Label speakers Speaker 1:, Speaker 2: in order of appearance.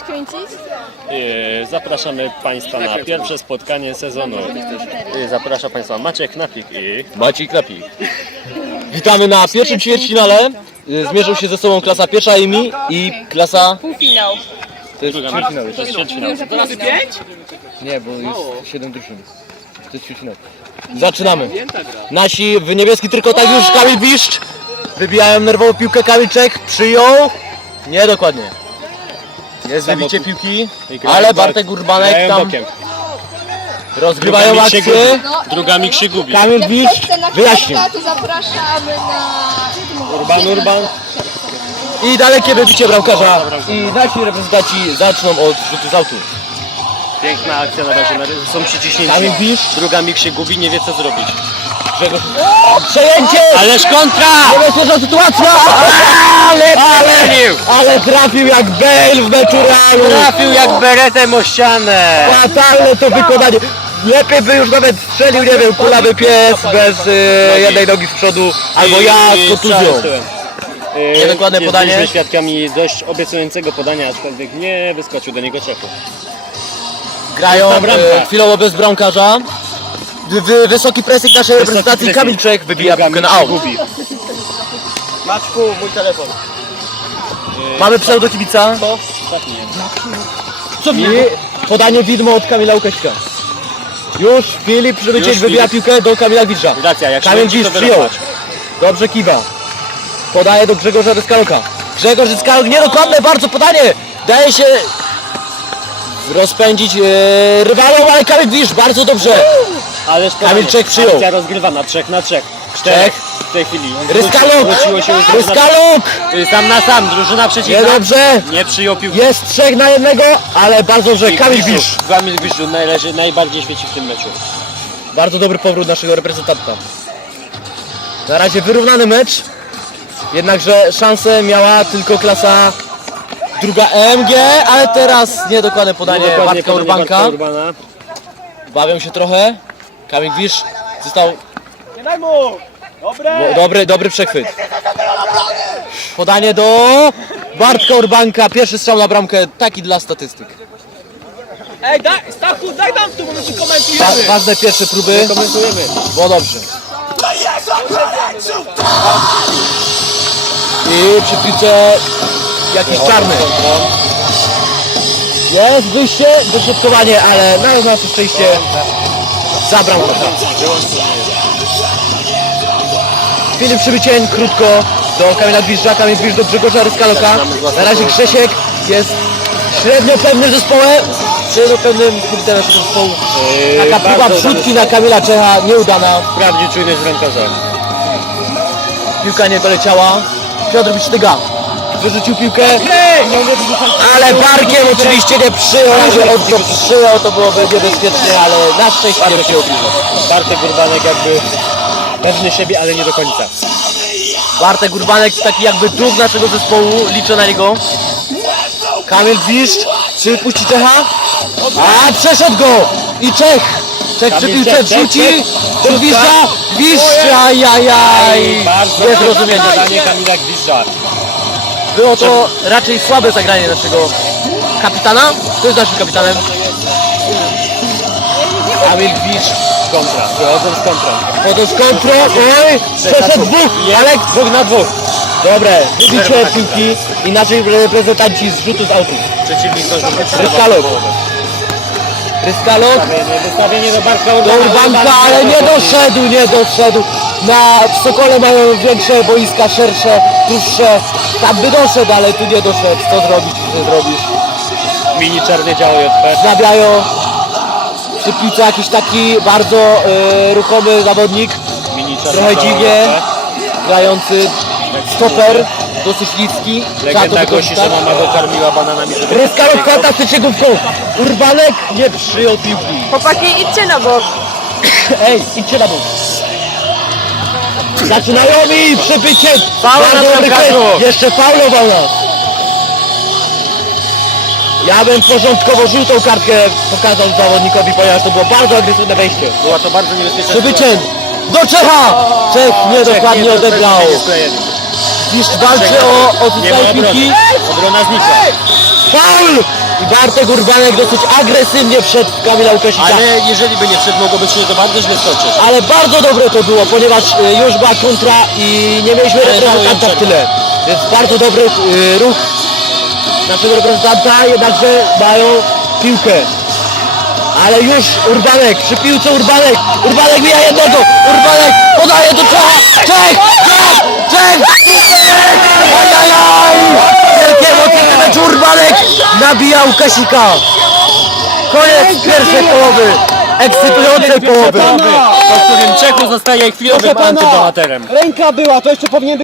Speaker 1: Zapraszamy Państwa na pierwsze spotkanie sezonu. Zaprasza Państwa Maciek Knapik i...
Speaker 2: Maciej Knapik. Witamy na pierwszym ćwierćfinale. Zmierzą się ze sobą klasa pierwsza IMI i klasa...
Speaker 3: Półfinał.
Speaker 2: To jest ćwierćfinał.
Speaker 1: To jest ćwierćfinał.
Speaker 2: Nie, bo jest 7 drużyn. To jest ćwierćfinał. Zaczynamy. Nasi w niebieskich trykotach już Kamil Biszcz. Wybijają nerwową piłkę, Kamilczek przyjął. Nie dokładnie. Jest wybicie piłki, ale Bartek Urbanek tam rozgrywają akcję.
Speaker 1: Drugami się gubi.
Speaker 2: Kamil Biszcz wyjaśnił.
Speaker 3: To zapraszamy na...
Speaker 1: Urban.
Speaker 2: I dalekie wybicie bramkarza. I nasi reprezentanci zaczną od rzutu z autu.
Speaker 1: Piękna akcja na razie. Są przyciśnięci.
Speaker 2: Kamil Biszcz.
Speaker 1: Drugami się gubi, nie wie co zrobić.
Speaker 2: Przejęcie!
Speaker 1: Ależ kontra!
Speaker 2: Niebezpieczna sytuacja! Ale trafił jak Bale w meczu Realu!
Speaker 1: Trafił jak beretem o ścianę!
Speaker 2: Fatalne to wykonanie! Lepiej by już nawet strzelił, nie wiem, kulawy pies bez jednej nogi z przodu, albo ja z kontuzją. Niedokładne podanie.
Speaker 1: Byliśmy świadkami dość obiecującego podania, aczkolwiek nie wyskoczył do niego Czechu.
Speaker 2: Grają chwilowo bez bramkarza. Wysoki pressing naszej reprezentacji. Kamilczek wybija piłkę na aut. Maczku, mój telefon. Mamy pseudo kibica. I podanie widmo od Kamila Łukasika. Już Filip Przybycień wybija piłkę do Kamila Biszcza. Kamil Biszcz przyjął. Dobrze kiwa. Podaje do Grzegorza Ryskaloka. Grzegorz Ryskalok, niedokładne bardzo podanie. Daje się rozpędzić rywalom, ale Kamil Biszcz bardzo dobrze. Kamilczek przyjął.
Speaker 1: Akcja rozgrywana 3 na 3. W tej chwili.
Speaker 2: Ryskalok!
Speaker 1: Sam na sam, drużyna przeciwna.
Speaker 2: Niedobrze.
Speaker 1: Nie przyjął piłki.
Speaker 2: Jest 3 na 1, ale bardzo dobrze. Kamil Biszcz.
Speaker 1: Kamil Biszcz najbardziej świeci w tym meczu.
Speaker 2: Bardzo dobry powrót naszego reprezentanta. Na razie wyrównany mecz. Jednakże szansę miała tylko klasa druga EMG, ale teraz niedokładne podanie Bartka Urbanka. Bawią się trochę. Kamil Biszcz został... Dobry przechwyt. Podanie do Bartka Urbanka. Pierwszy strzał na bramkę, taki dla statystyk.
Speaker 4: Ej, Stachu, daj nam tu, bo my tu komentujemy.
Speaker 2: Ważne pierwsze próby.
Speaker 1: Komentujemy.
Speaker 2: Było dobrze. I przy piłce jakiś czarny. Jest wyjście, dośrodkowanie, ale na nasze szczęście za bramkę. Filip Przybycień krótko do Kamila Biszcza, Kamil Biszcz do Grzegorza Ryskaloka. Na razie Grzesiek jest średnio pewnym zespołem, średnio pewnym punktem naszego zespołu. Taka próba wrzutki na Kamila Czecha nieudana.
Speaker 1: Wprawdzie czujność bramkarza.
Speaker 2: Piłka nie doleciała. Piotr Bisztyga wyrzucił piłkę, ale barkiem oczywiście nie przyjął. Razie on to przyjął, to byłoby niebezpiecznie, ale na szczęście nie przyjął.
Speaker 1: Bartek Urbanek jakby pewny siebie, ale nie do końca.
Speaker 2: Bartek Urbanek taki jakby duch naszego zespołu, liczę na niego. Kamil Biszcz, czy puści Czecha? A przeszedł go! I Czech przy piłce rzuci do Biszcza. Biszcz, ajajaj! Niezrozumienie.
Speaker 1: Kamila Biszcza.
Speaker 2: Było to raczej słabe zagranie naszego kapitana. Kto jest naszym kapitanem? Kamil Biszcz.
Speaker 1: Kontra.
Speaker 2: Chodzą z kontrą. Oj! Przeszedł dwóch! Alek 2 na 2. Dobre, wybicie piłki i nasi reprezentanci z rzutu z autu.
Speaker 1: Przeciwnik
Speaker 2: Ryskalok.
Speaker 1: Wystawienie do Bartka
Speaker 2: Do Urbanka, ale nie doszedł. W Sokole mają większe boiska, szersze, dłuższe. Tam by doszedł, ale tu nie doszedł. Co zrobić?
Speaker 1: Mini czarne działo JP.
Speaker 2: Znabiają przy piłce jakiś taki bardzo ruchomy zawodnik. Trochę dziwnie grający stoper, dosyć niski.
Speaker 1: Legenda głosi, że mama go karmiła bananami.
Speaker 2: Ryskalok fantastycznie główką. Urbanek nie przyjął piłki.
Speaker 3: Chłopaki, idźcie na bok.
Speaker 2: Ej, idźcie na bok. Zaczynają i przebycie. Jeszcze faulował nas. Ja bym porządkowo żółtą kartkę pokazał zawodnikowi, ponieważ to było bardzo agresywne wejście.
Speaker 1: Była to bardzo niebezpieczna
Speaker 2: Przybycień do Czecha! Czech niedokładnie odegrał. Biszcz walczy o odzyskanie piłki.
Speaker 1: Obrona znikła.
Speaker 2: Faul! i Bartek Urbanek dosyć agresywnie wszedł w Kamila Łukasika.
Speaker 1: Ale jeżeli by nie wszedł, mogłoby się to bardzo źle skończyć.
Speaker 2: Ale bardzo dobre to było, ponieważ już była kontra i nie mieliśmy reprezentanta w tyle. Więc bardzo dobry ruch naszego reprezentanta, jednakże mają piłkę. Ale już Urbanek, przy piłce Urbanek mija jednego, Urbanek podaje do Czecha, Czech! Ajajaj! Wielkie emocje w tym meczu, Urbanek nabija Łukasika. Koniec pierwszej połowy, ekscytującej połowy.
Speaker 1: Po którym Czechu zostaje chwilowym antybohaterem.
Speaker 4: Ręka była, to jeszcze powinien